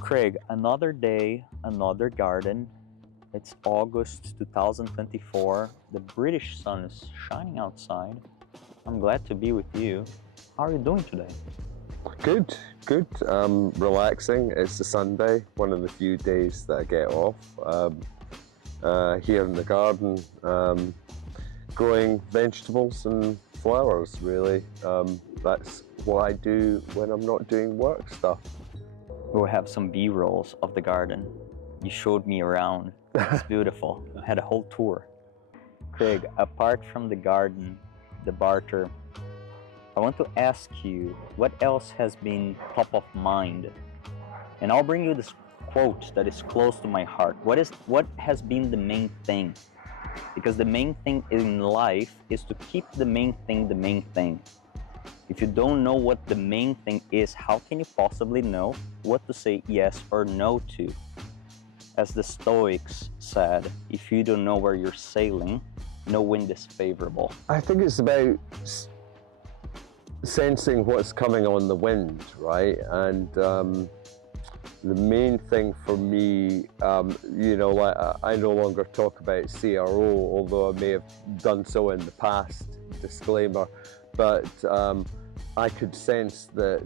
Craig, another day, another garden. It's August 2024. The British sun is shining outside. I'm glad to be with you. How are you doing today? Good, good. Relaxing. It's a Sunday, one of the few days that I get off. Here in the garden, growing vegetables and flowers, really. That's what I do when I'm not doing work stuff. We'll have some B-rolls of the garden. You showed me around. It's beautiful. I had a whole tour. Craig, apart from the garden, the barter, I want to ask you what else has been top of mind. And I'll bring you this quote that is close to my heart. What has been the main thing? Because the main thing in life is to keep the main thing the main thing. If you don't know what the main thing is, how can you possibly know what to say yes or no to? As the Stoics said, if you don't know where you're sailing, no wind is favorable. I think it's about sensing what's coming on the wind, right? And the main thing for me, I no longer talk about CRO, although I may have done so in the past, disclaimer, but I could sense that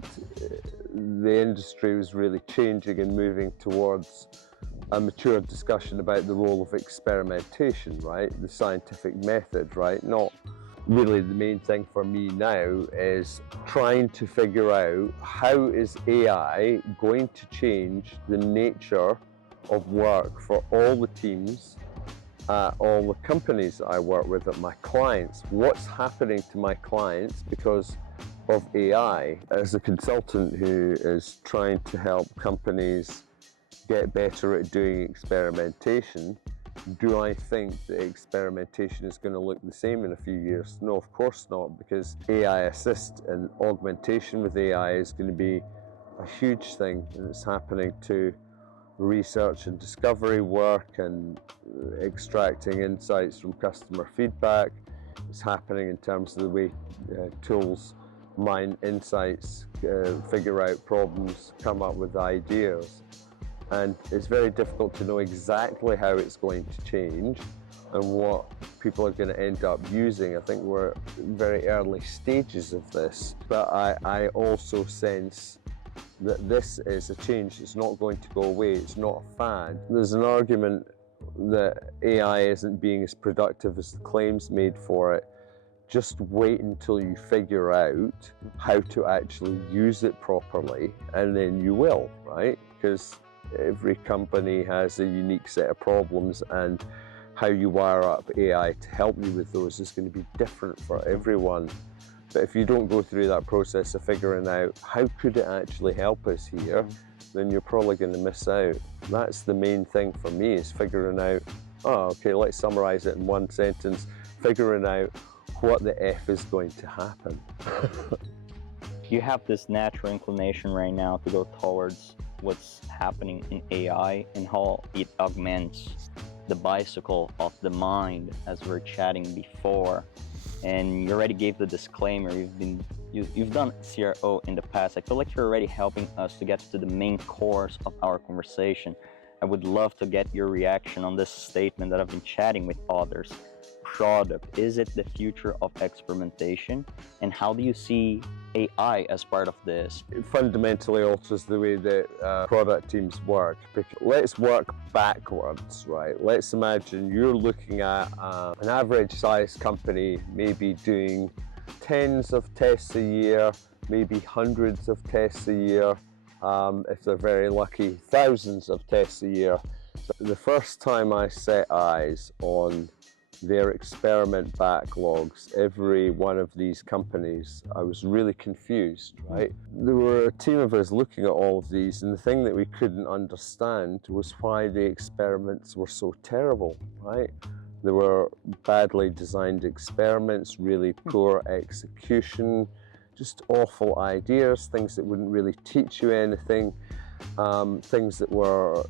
the industry was really changing and moving towards a mature discussion about the role of experimentation, right? The scientific method, right? Not really the main thing for me now is trying to figure out how is AI going to change the nature of work for all the teams, all the companies that I work with, at my clients. What's happening to my clients because of AI? As a consultant who is trying to help companies get better at doing experimentation, do I think that experimentation is going to look the same in a few years? No, of course not, because AI assist and augmentation with AI is going to be a huge thing, and it's happening to research and discovery work and extracting insights from customer feedback. It's happening in terms of the way tools mine insights, figure out problems, come up with ideas. And it's very difficult to know exactly how it's going to change and what people are going to end up using. I think we're in very early stages of this, but I also sense that this is a change. It's not going to go away. It's not a fad. There's an argument that AI isn't being as productive as the claims made for it. Just wait until you figure out how to actually use it properly, and then you will, right? Because every company has a unique set of problems, and how you wire up AI to help you with those is going to be different for everyone. But if you don't go through that process of figuring out how could it actually help us here, then you're probably going to miss out. That's the main thing for me, is figuring out, okay, let's summarize it in one sentence, figuring out what the F is going to happen. You have this natural inclination right now to go towards what's happening in AI and how it augments the bicycle of the mind, as we were chatting before. And you already gave the disclaimer. You've done CRO in the past. I feel like you're already helping us to get to the main course of our conversation. I would love to get your reaction on this statement that I've been chatting with others. Product, is it the future of experimentation? And how do you see AI as part of this? It fundamentally alters the way that product teams work. Let's work backwards, right? Let's imagine you're looking at an average size company, maybe doing tens of tests a year, maybe hundreds of tests a year, if they're very lucky, thousands of tests a year. So the first time I set eyes on their experiment backlogs, every one of these companies, I was really confused, right? There were a team of us looking at all of these, and the thing that we couldn't understand was why the experiments were so terrible, right? There were badly designed experiments, really poor execution, just awful ideas, things that wouldn't really teach you anything, things that were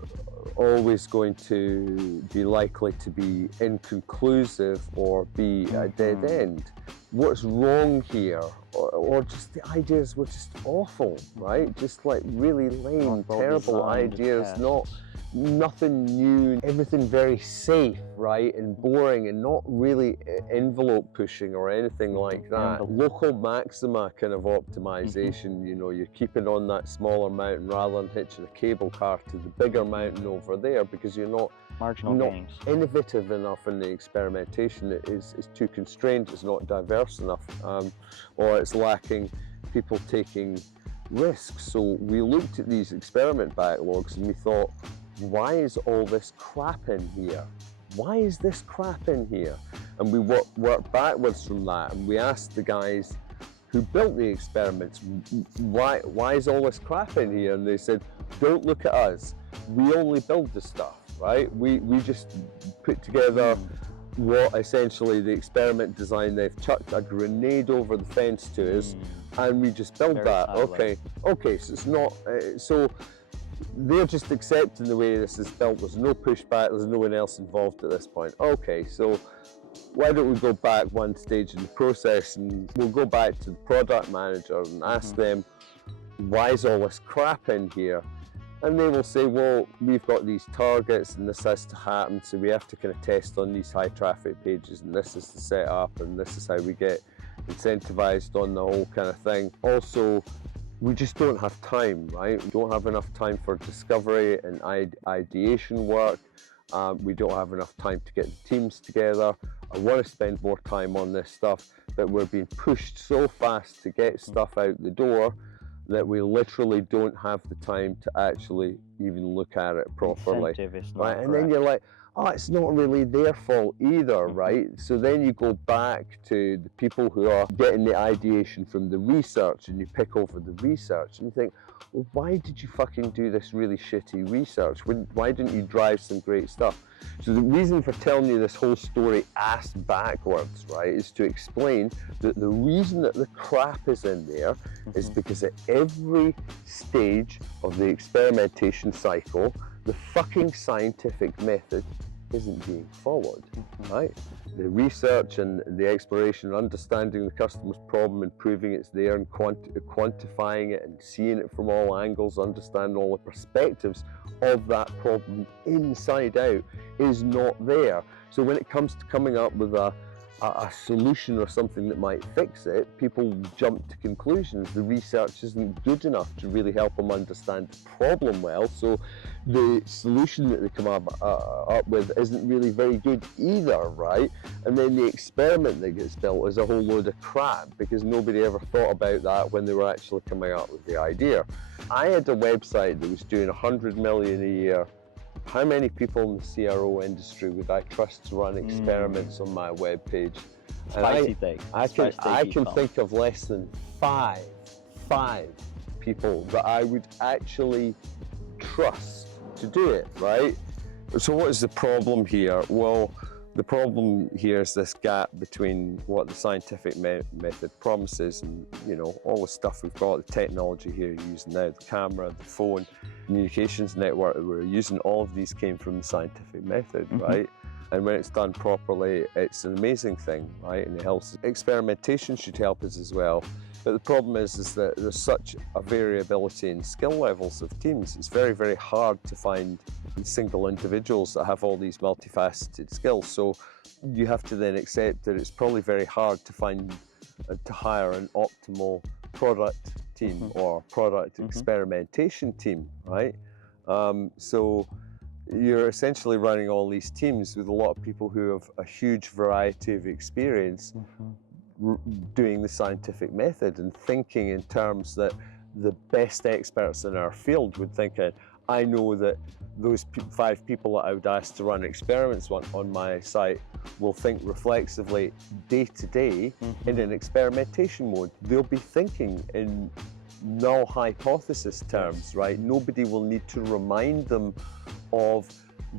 always going to be likely to be inconclusive or be a dead end. what's wrong here, or just the ideas were just awful, right? Just like really lame, terrible ideas, nothing new, everything very safe, right, and boring, and not really envelope pushing or anything like that. Local maxima kind of optimization, you know, you're keeping on that smaller mountain rather than hitching a cable car to the bigger mountain over there, because you're not innovative enough in the experimentation. It is too constrained, it's not diverse enough, or it's lacking people taking risks. So we looked at these experiment backlogs and we thought, why is all this crap in here? Why is this crap in here? And we worked backwards from that, and we asked the guys who built the experiments, why is all this crap in here? And they said, don't look at us. We only build the stuff, right? We just put together what essentially the experiment design. They've chucked a grenade over the fence to us, and we just build that. Okay, so it's not, so they're just accepting the way this is built. There's no pushback, there's no one else involved at this point. Okay, so why don't we go back one stage in the process, and we'll go back to the product manager and ask them, why is all this crap in here? And they will say, well, we've got these targets and this has to happen, so we have to kind of test on these high traffic pages, and this is the setup, and this is how we get incentivized on the whole kind of thing. Also, we just don't have time, right? We don't have enough time for discovery and ideation work. We don't have enough time to get the teams together. I want to spend more time on this stuff, but we're being pushed so fast to get stuff out the door that we literally don't have the time to actually even look at it properly. Right? And then you're like, oh, it's not really their fault either, right? So then you go back to the people who are getting the ideation from the research, and you pick over the research, and you think, well, why did you fucking do this really shitty research? Why didn't you drive some great stuff? So the reason for telling you this whole story ass backwards, right, is to explain that the reason that the crap is in there is because at every stage of the experimentation cycle, the fucking scientific method isn't being followed, right? The research and the exploration and understanding the customer's problem and proving it's there and quantifying it and seeing it from all angles, understanding all the perspectives of that problem inside out is not there. So when it comes to coming up with a solution or something that might fix it, people jump to conclusions. The research isn't good enough to really help them understand the problem well, so the solution that they come up with isn't really very good either, right? And then the experiment that gets built is a whole load of crap because nobody ever thought about that when they were actually coming up with the idea. I had a website that was doing 100 million a year. How many people in the CRO industry would I trust to run experiments on my webpage? Spicy take. I can think of less than five people that I would actually trust to do it, right? So what is the problem here? Well, the problem here is this gap between what the scientific method promises and, you know, all the stuff we've got, the technology here you're using now, the camera, the phone, communications network that we're using, all of these came from the scientific method, right? And when it's done properly, it's an amazing thing, right? And it helps. Experimentation should help us as well. But the problem is that there's such a variability in skill levels of teams. It's very, very hard to find single individuals that have all these multifaceted skills. So you have to then accept that it's probably very hard to find, to hire an optimal product team or product experimentation team, right? So you're essentially running all these teams with a lot of people who have a huge variety of experience doing the scientific method and thinking in terms that the best experts in our field would think in. I know that those 5 people that I would ask to run experiments on my site will think reflexively day to day in an experimentation mode. They'll be thinking in null hypothesis terms, right? Nobody will need to remind them of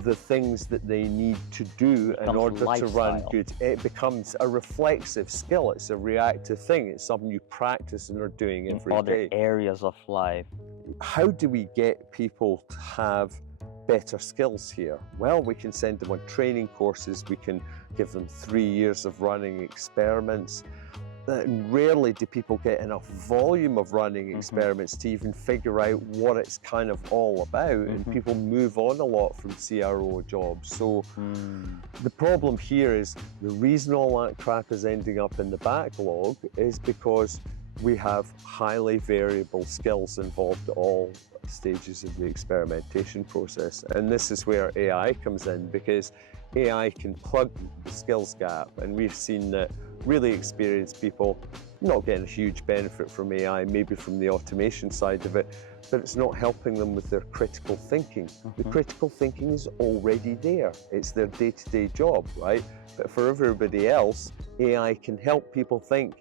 the things that they need to do in order to run good. It becomes a reflexive skill. It's a reactive thing. It's something you practice and are doing every day. Other areas of life. How do we get people to have better skills here? Well, we can send them on training courses. We can give them 3 years of running experiments. rarely do people get enough volume of running experiments to even figure out what it's kind of all about, and people move on a lot from CRO jobs. So the problem here is the reason all that crap is ending up in the backlog is because we have highly variable skills involved at all stages of the experimentation process. And this is where AI comes in, because AI can plug the skills gap, and we've seen that really experienced people not getting a huge benefit from AI, maybe from the automation side of it, but it's not helping them with their critical thinking. The critical thinking is already there. It's their day-to-day job, right? But for everybody else, AI can help people think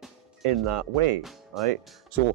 in that way, right? So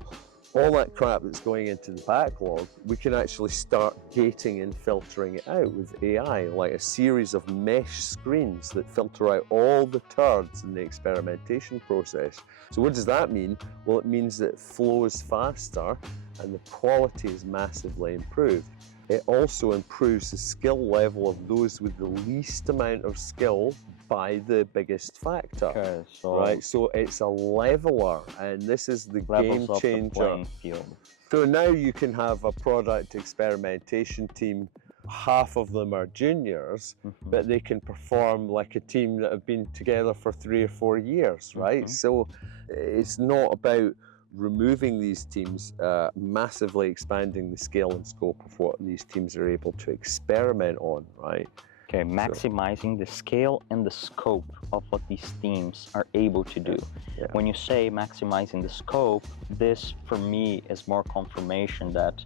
all that crap that's going into the backlog, we can actually start gating and filtering it out with AI, like a series of mesh screens that filter out all the turds in the experimentation process. So what does that mean? Well, it means that it flows faster and the quality is massively improved. It also improves the skill level of those with the least amount of skill by the biggest factor. Okay, so right? So it's a leveler, and this is the game levels up the changer. playing field. So now you can have a product experimentation team, half of them are juniors, but they can perform like a team that have been together for 3 or 4 years, right? So it's not about removing these teams, massively expanding the scale and scope of what these teams are able to experiment on, right? Okay, maximizing the scale and the scope of what these teams are able to do. Yeah. When you say maximizing the scope, this for me is more confirmation that,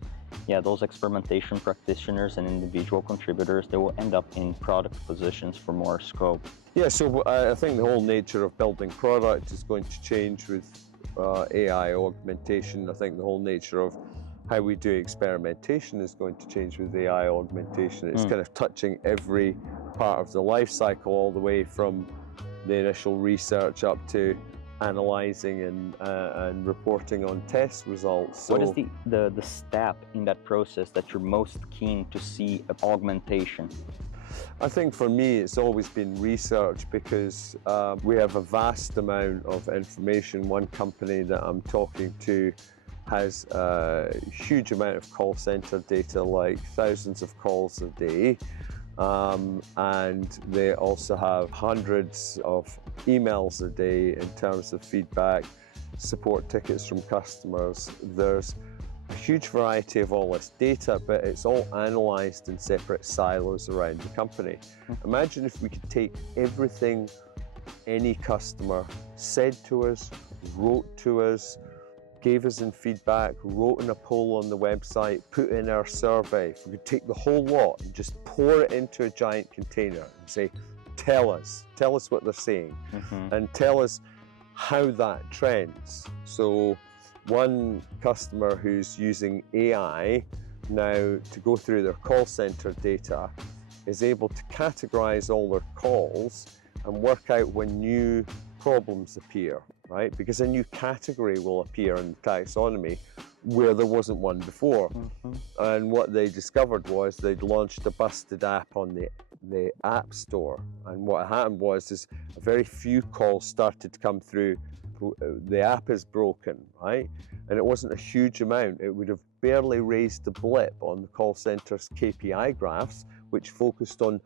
yeah, those experimentation practitioners and individual contributors, they will end up in product positions for more scope. Yeah, so I think the whole nature of building product is going to change with AI augmentation. I think the whole nature of how we do experimentation is going to change with AI augmentation. It's kind of touching every part of the life cycle, all the way from the initial research up to analyzing and reporting on test results. So, what is the step in that process that you're most keen to see of augmentation? I think for me it's always been research, because we have a vast amount of information. One company that I'm talking to has a huge amount of call center data, like thousands of calls a day, and they also have hundreds of emails a day in terms of feedback, support tickets from customers. There's a huge variety of all this data, but it's all analyzed in separate silos around the company. Imagine if we could take everything any customer said to us, wrote to us, gave us in feedback, wrote in a poll on the website, put in our survey. If we could take the whole lot and just pour it into a giant container and say, tell us what they're saying, and tell us how that trends. So one customer who's using AI now to go through their call center data is able to categorize all their calls and work out when new problems appear, right? Because a new category will appear in the taxonomy where there wasn't one before. And what they discovered was they'd launched a busted app on the App Store. And what happened was a very few calls started to come through. The app is broken, right? And it wasn't a huge amount. It would have barely raised a blip on the call center's KPI graphs, which focused on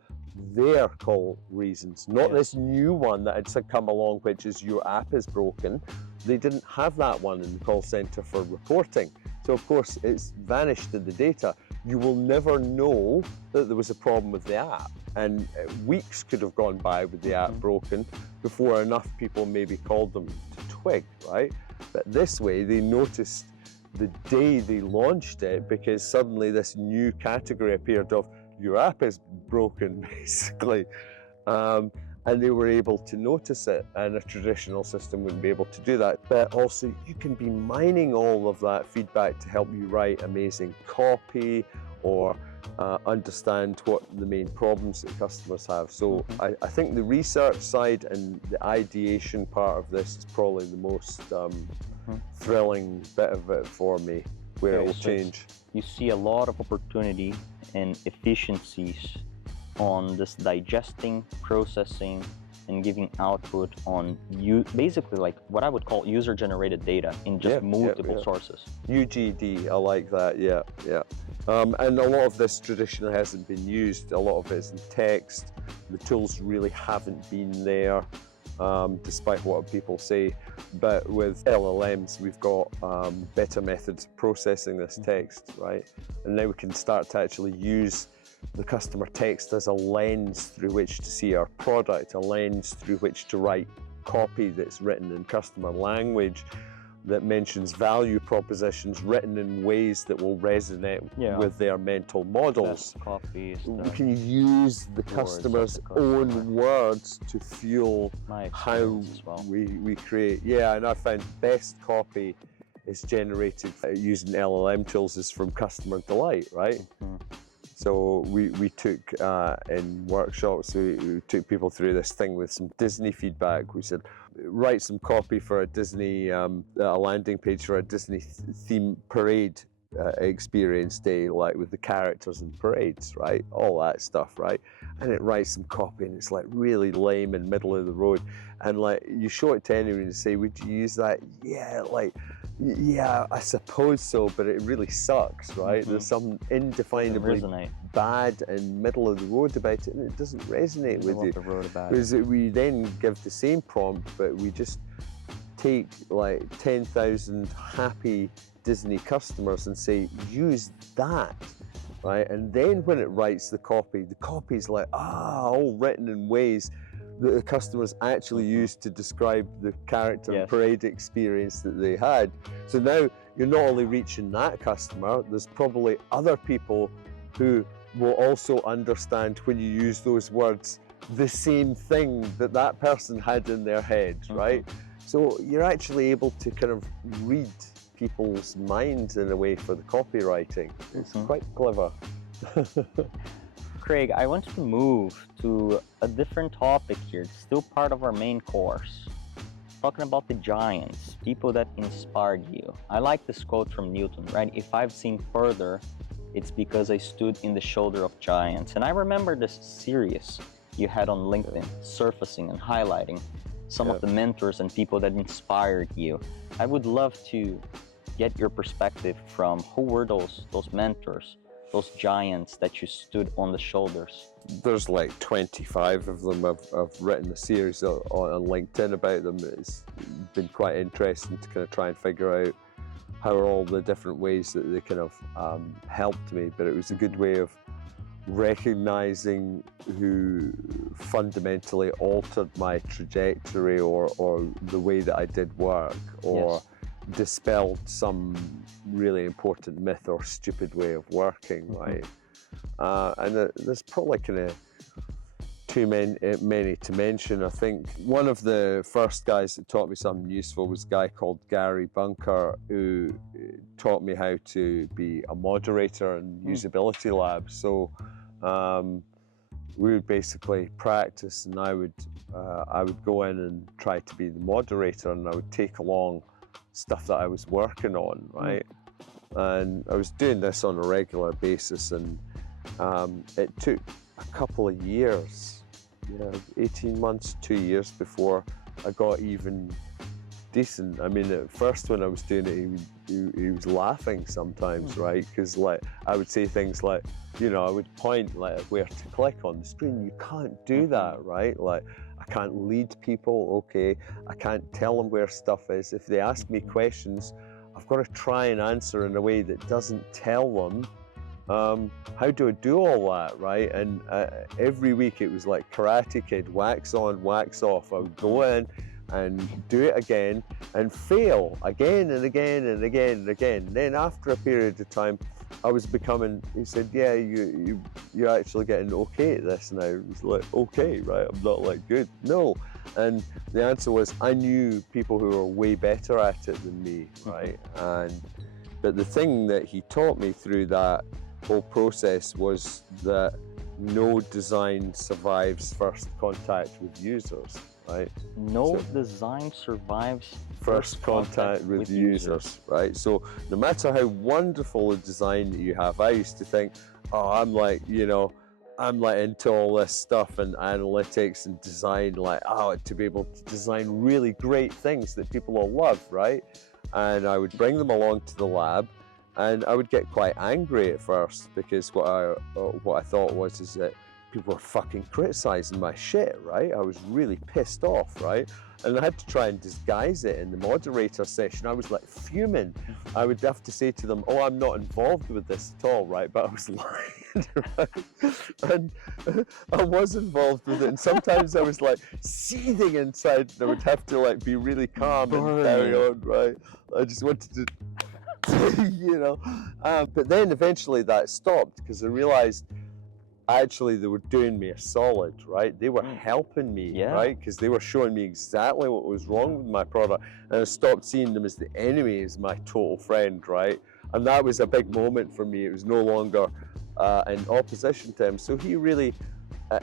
their call reasons, not this new one that had come along, which is your app is broken. They didn't have that one in the call center for reporting. So of course it's vanished in the data. You will never know that there was a problem with the app. And weeks could have gone by with the app broken before enough people maybe called them to twig, right? But this way they noticed the day they launched it, because suddenly this new category appeared of your app is broken, basically. And they were able to notice it, and a traditional system wouldn't be able to do that. But also you can be mining all of that feedback to help you write amazing copy or understand what the main problems that customers have. So I think the research side and the ideation part of this is probably the most thrilling bit of it for me, where it will change. You see a lot of opportunity and efficiencies on this digesting, processing, and giving output on basically like what I would call user-generated data in just multiple sources. UGD, I like that. Yeah. And a lot of this traditionally hasn't been used. A lot of it is in text. The tools really haven't been there, despite what people say. But with LLMs, we've got better methods of processing this text, right? And now we can start to actually use the customer text as a lens through which to see our product, a lens through which to write copy that's written in customer language, that mentions value propositions written in ways that will resonate with their mental models. We can use the customer's own words to fuel how we create. Yeah, and I found best copy is generated using LLM tools is from customer delight, right? So we took in workshops, we took people through this thing with some Disney feedback. We said, write some copy for a Disney, a landing page for a Disney theme parade experience day, like with the characters and parades, right? All that stuff, right? And it writes some copy and it's like really lame and middle of the road. And like you show it to anyone and say, would you use that? Yeah, like, yeah, I suppose so, but it really sucks, right? There's some indefinably bad and middle of the road about it, and it doesn't resonate with you. Because we then give the same prompt, but we just take like 10,000 happy Disney customers and say, use that, right? And then when it writes the copy's like, all written in ways that the customers actually used to describe the character and parade experience that they had. So now you're not only reaching that customer, there's probably other people who will also understand when you use those words the same thing that that person had in their head, right? So you're actually able to kind of read people's minds in a way for the copywriting. It's quite clever. Craig, I want to move to a different topic here. It's still part of our main course. Talking about the giants, people that inspired you. I like this quote from Newton, right? If I've seen further, it's because I stood in the shoulder of giants. And I remember this series you had on LinkedIn, surfacing and highlighting some of the mentors and people that inspired you. I would love to get your perspective from who were those mentors, those giants that you stood on the shoulders. There's like 25 of them. I've written a series on LinkedIn about them. It's been quite interesting to kind of try and figure out how are all the different ways that they kind of helped me, but it was a good way of recognizing who fundamentally altered my trajectory or the way that I did work, or dispelled some really important myth or stupid way of working, right? And there's probably kind of too many to mention. I think one of the first guys that taught me something useful was a guy called Gary Bunker, who taught me how to be a moderator in usability labs. So we would basically practice, and I would go in and try to be the moderator, and I would take along stuff that I was working on, right? And I was doing this on a regular basis, and it took a couple of years, 18 months, 2 years before I got even decent. I mean, at first when I was doing it, he was laughing sometimes, right? Because like I would say things like, I would point like where to click on the screen. You can't do that, right? Like, I can't lead people, okay? I can't tell them where stuff is. If they ask me questions, I've got to try and answer in a way that doesn't tell them. How do I do all that, right? And every week it was like Karate Kid, wax on, wax off. I would go in and do it again and fail again and again and again and again. Then after a period of time, I was becoming, he said, yeah, you're actually getting okay at this. And I was like, okay, right? I'm not like good. No. And the answer was, I knew people who were way better at it than me, right? But the thing that he taught me through that whole process was that no design survives first contact with users, right? No design survives first contact with users, right? So no matter how wonderful a design that you have, I used to think, oh, I'm like, I'm like into all this stuff and analytics and design, like, oh, to be able to design really great things that people will love, right? And I would bring them along to the lab, and I would get quite angry at first because what I thought was is that people were fucking criticizing my shit, right? I was really pissed off, right? And I had to try and disguise it in the moderator session. I was like fuming. I would have to say to them, oh, I'm not involved with this at all, right? But I was lying, right? And I was involved with it. And sometimes I was like seething inside, and I would have to like be really calm and carry on, right? I just wanted to, you know. But then eventually that stopped because I realized actually they were doing me a solid, right? They were helping me, right? Because they were showing me exactly what was wrong with my product, and I stopped seeing them as the enemy, as my total friend, right? And that was a big moment for me. It was no longer in opposition to him. So he really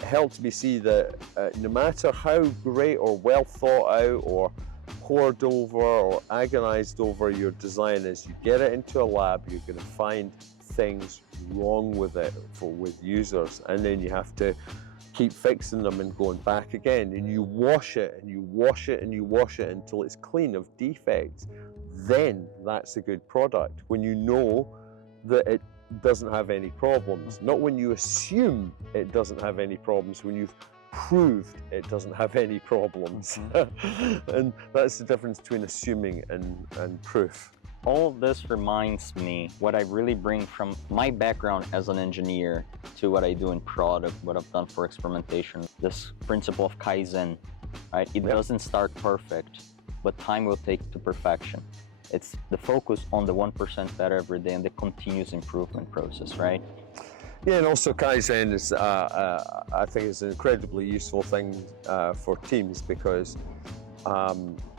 helped me see that no matter how great or well thought out or pored over or agonized over your design is, you get it into a lab, you're going to find things wrong with it with users, and then you have to keep fixing them and going back again, and you wash it and you wash it and you wash it until it's clean of defects. Then that's a good product, when you know that it doesn't have any problems, not when you assume it doesn't have any problems, when you've proved it doesn't have any problems. And that's the difference between assuming and proof. All of this reminds me what I really bring from my background as an engineer to what I do in product, what I've done for experimentation. This principle of Kaizen, right? It doesn't start perfect, but time will take to perfection. It's the focus on the 1% better every day and the continuous improvement process, right? Yeah, and also Kaizen is, I think, is an incredibly useful thing for teams because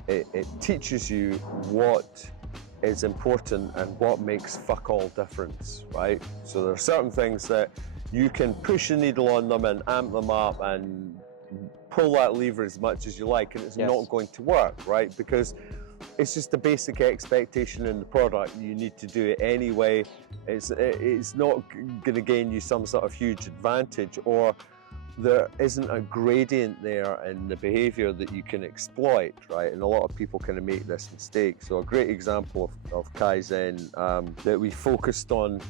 it teaches you what is important and what makes fuck all difference, right? So there are certain things that you can push the needle on them and amp them up and pull that lever as much as you like, and it's not going to work, right? Because it's just a basic expectation in the product. You need to do it anyway. It's not going to gain you some sort of huge advantage, or there isn't a gradient there in the behavior that you can exploit, right? And a lot of people kind of make this mistake. So a great example of Kaizen that we focused on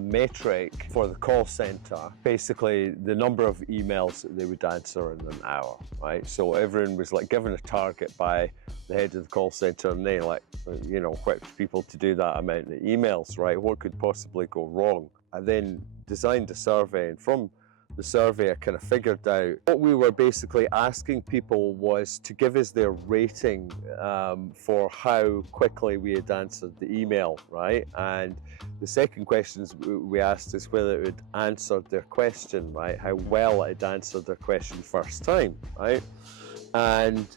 metric for the call center, basically the number of emails that they would answer in an hour, right? So everyone was like given a target by the head of the call center, and they like, you know, whipped people to do that amount of emails, right? What could possibly go wrong? I then designed a survey, and from the survey I kind of figured out what we were basically asking people was to give us their rating for how quickly we had answered the email, right? And the second questions we asked is whether it had answered their question, right? How well it had answered their question first time, right? And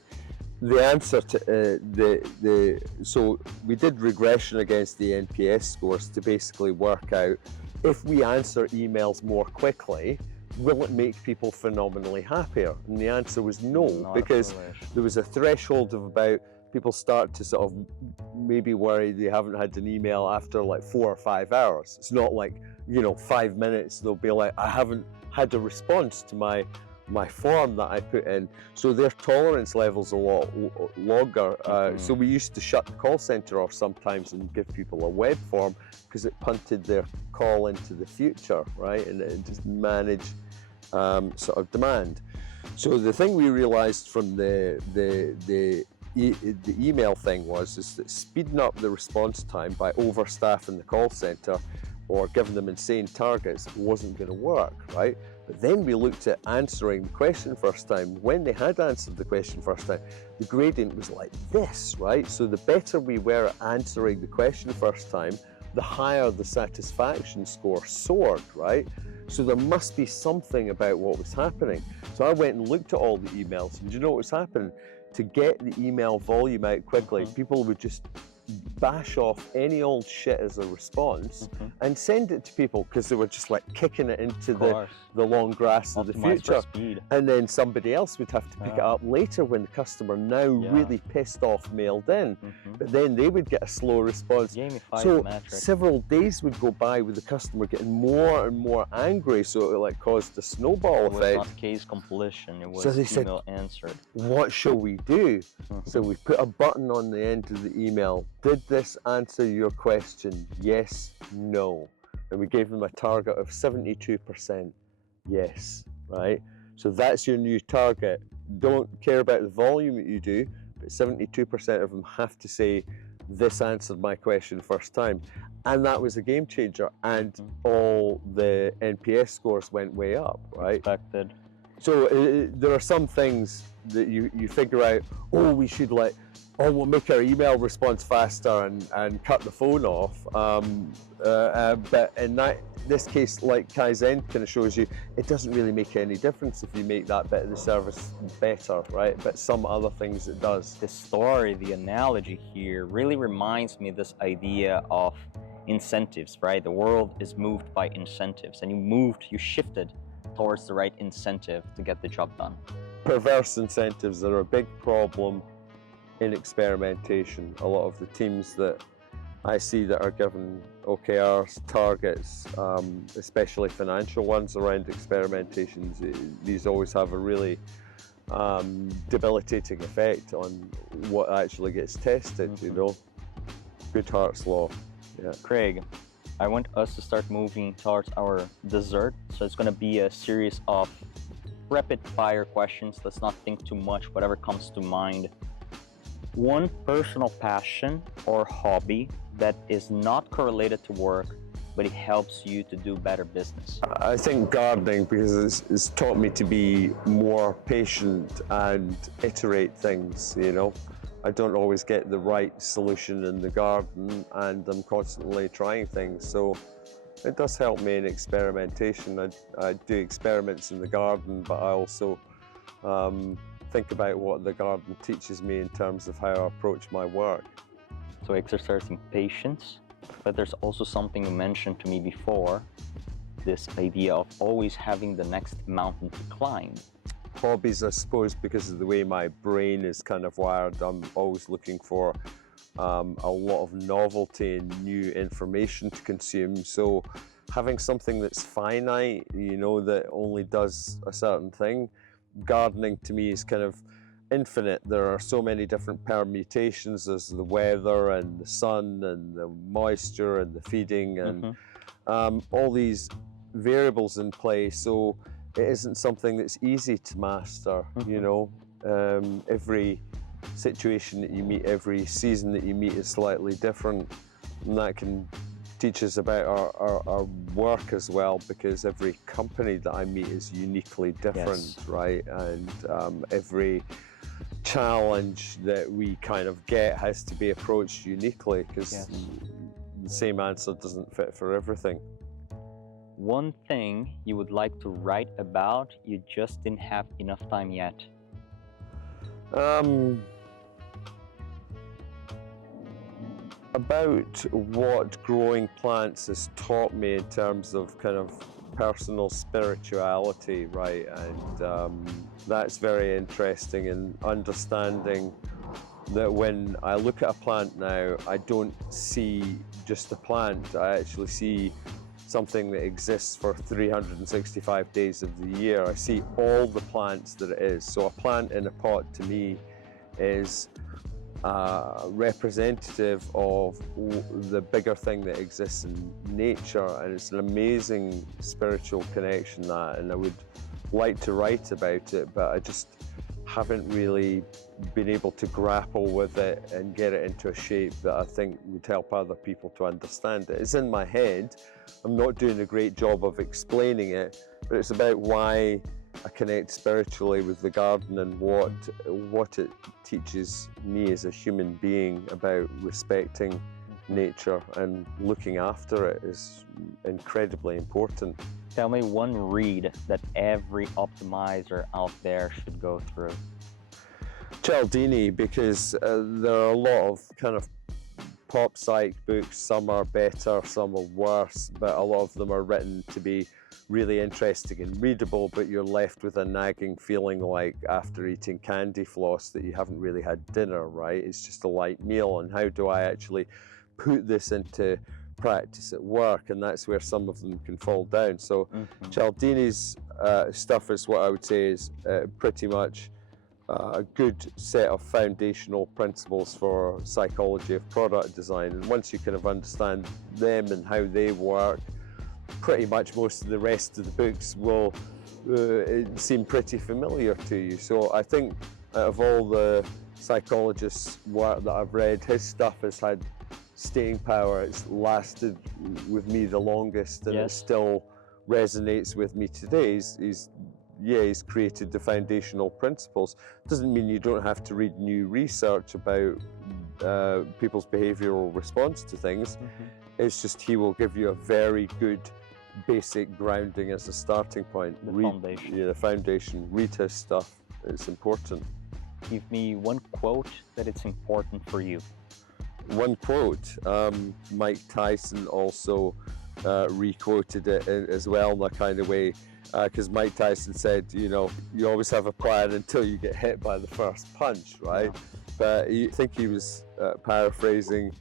the answer to so we did regression against the NPS scores to basically work out if we answer emails more quickly, will it make people phenomenally happier? And the answer was no, because there was a threshold of about people start to sort of maybe worry they haven't had an email after like 4 or 5 hours. It's not like, you know, 5 minutes, they'll be like, I haven't had a response to my form that I put in. So their tolerance level's a lot longer. So we used to shut the call center off sometimes and give people a web form because it punted their call into the future, right? And it just managed sort of demand. So the thing we realized from the email thing is that speeding up the response time by overstaffing the call center or giving them insane targets wasn't going to work, right? But then we looked at answering the question first time. When they had answered the question first time, the gradient was like this, right? So the better we were at answering the question first time, the higher the satisfaction score soared, right? So there must be something about what was happening. So I went and looked at all the emails, and do you know what was happening? To get the email volume out quickly, people would just bash off any old shit as a response and send it to people, because they were just like kicking it into the long grass of the future. And then somebody else would have to pick it up later when the customer now really pissed off mailed in. But then they would get a slow response. So several days would go by with the customer getting more and more angry, so it like caused a snowball effect. It was not case completion, it was so they email said, answered. What shall we do? So we put a button on the end of the email. Did this answer your question? Yes, no. And we gave them a target of 72% yes, right? So that's your new target. Don't care about the volume that you do, but 72% of them have to say, this answered my question first time. And that was a game changer. And all the NPS scores went way up, right? Expected. So there are some things that you figure out, oh, we should like, oh, we'll make our email response faster and cut the phone off. But in this case, like Kaizen kind of shows you, it doesn't really make any difference if you make that bit of the service better, right? But some other things it does. The story, the analogy here really reminds me of this idea of incentives, right? The world is moved by incentives, and you shifted towards the right incentive to get the job done. Perverse incentives are a big problem in experimentation. A lot of the teams that I see that are given OKRs, targets, especially financial ones around experimentations, these always have a really debilitating effect on what actually gets tested, you know? Goodhart's law. Yeah. Craig, I want us to start moving towards our dessert. So it's going to be a series of rapid fire questions. Let's not think too much, whatever comes to mind. One personal passion or hobby that is not correlated to work, but it helps you to do better business. I think gardening, because it's taught me to be more patient and iterate things, you know. I don't always get the right solution in the garden, and I'm constantly trying things. So it does help me in experimentation. I do experiments in the garden, but I also think about what the garden teaches me in terms of how I approach my work. So exercising patience, but there's also something you mentioned to me before, this idea of always having the next mountain to climb. Hobbies, I suppose, because of the way my brain is kind of wired, I'm always looking for a lot of novelty and new information to consume. So having something that's finite, you know, that only does a certain thing, gardening to me is kind of infinite. There are so many different permutations. There's the weather and the sun and the moisture and the feeding and all these variables in play. So it isn't something that's easy to master, you know. Every situation that you meet, every season that you meet is slightly different, and that can teach us about our work as well, because every company that I meet is uniquely different, right? And every challenge that we kind of get has to be approached uniquely, because the same answer doesn't fit for everything. One thing you would like to write about, you just didn't have enough time yet. About what growing plants has taught me in terms of kind of personal spirituality, right? And that's very interesting in understanding that when I look at a plant now, I don't see just a plant. I actually see something that exists for 365 days of the year. I see all the plants that it is. So a plant in a pot to me is representative of the bigger thing that exists in nature, and it's an amazing spiritual connection that, and I would like to write about it, but I just haven't really been able to grapple with it and get it into a shape that I think would help other people to understand it. It's in my head. I'm not doing a great job of explaining it, but it's about why I connect spiritually with the garden and what it teaches me as a human being about respecting nature and looking after it is incredibly important. Tell me one read that every optimizer out there should go through. Cialdini, because there are a lot of kind of pop psych books. Some are better, some are worse, but a lot of them are written to be really interesting and readable, but you're left with a nagging feeling like after eating candy floss that you haven't really had dinner, right? It's just a light meal, and how do I actually put this into practice at work? And that's where some of them can fall down. So Cialdini's stuff is what I would say is pretty much a good set of foundational principles for psychology of product design. And once you kind of understand them and how they work, pretty much most of the rest of the books will seem pretty familiar to you. So I think out of all the psychologists' work that I've read, his stuff has had staying power. It's lasted with me the longest, and it still resonates with me today. He's created the foundational principles. Doesn't mean you don't have to read new research about people's behavioral response to things. It's just he will give you a very good basic grounding as a starting point. Foundation. Yeah, the foundation. Read his stuff. It's important. Give me one quote that it's important for you. One quote. Mike Tyson also re-quoted it as well in a kind of way, because Mike Tyson said, you know, you always have a plan until you get hit by the first punch, right? But I think he was paraphrasing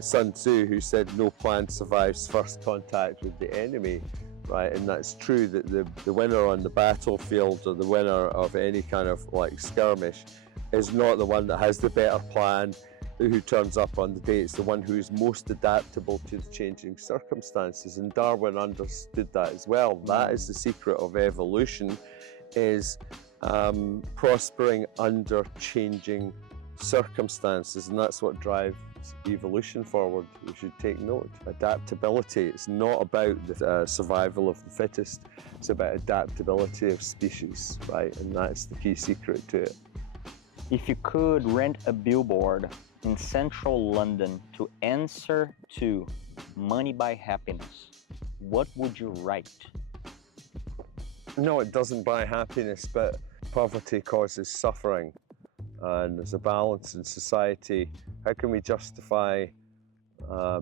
Sun Tzu, who said no plan survives first contact with the enemy, right? And that's true, that the winner on the battlefield, or the winner of any kind of like skirmish, is not the one that has the better plan, who turns up on the day. It's the one who is most adaptable to the changing circumstances. And Darwin understood that as well. That is the secret of evolution, is prospering under changing circumstances, and that's what drives evolution forward. We should take note. Adaptability. It's not about the survival of the fittest. It's about adaptability of species, right? And that's the key secret to it. If you could rent a billboard in central London to answer to money buy happiness, what would you write? No, it doesn't buy happiness, but poverty causes suffering, and there's a balance in society. How can we justify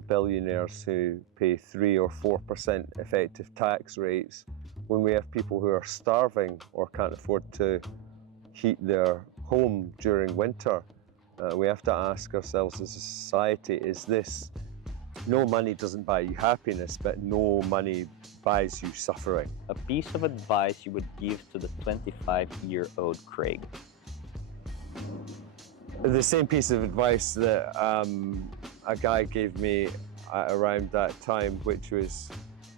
billionaires who pay 3 or 4% effective tax rates when we have people who are starving or can't afford to heat their home during winter? We have to ask ourselves as a society, is this, no money doesn't buy you happiness, but no money buys you suffering. A piece of advice you would give to the 25-year-old Craig? The same piece of advice that a guy gave me around that time, which was,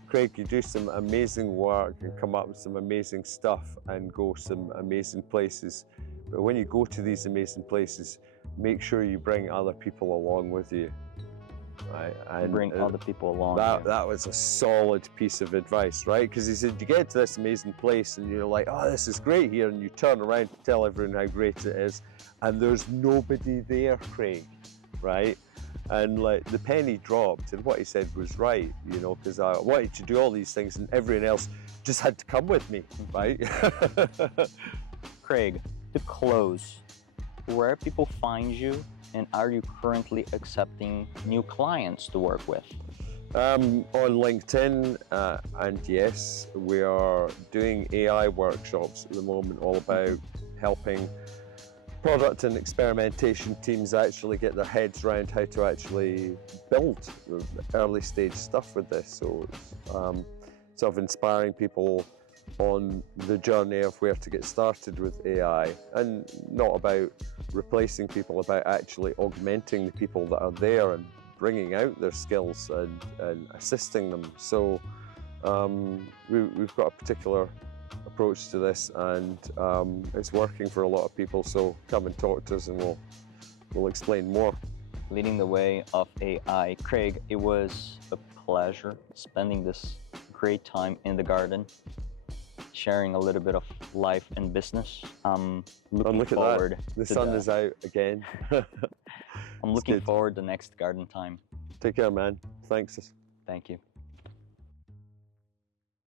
Craig, you do some amazing work and come up with some amazing stuff and go some amazing places. But when you go to these amazing places, make sure you bring other people along with you. Right? And bring other people along. That was a solid piece of advice, right? Because he said, you get to this amazing place and you're like, oh, this is great here, and you turn around to tell everyone how great it is, and there's nobody there, Craig, right? And like the penny dropped, and what he said was right, you know, because I wanted to do all these things and everyone else just had to come with me, right? Craig, to close, where people find you, and are you currently accepting new clients to work with? On LinkedIn, and yes, we are doing AI workshops at the moment, all about helping product and experimentation teams actually get their heads around how to actually build early stage stuff with this. So it's sort of inspiring people on the journey of where to get started with AI, and not about replacing people, about actually augmenting the people that are there and bringing out their skills and assisting them. So we've got a particular approach to this, and it's working for a lot of people, so come and talk to us and we'll explain more. Leading the way of AI. Craig, it was a pleasure spending this great time in the garden, sharing a little bit of life and business. I'm looking forward. The sun is out again. I'm looking forward to the next garden time. Take care, man. Thanks. Thank you.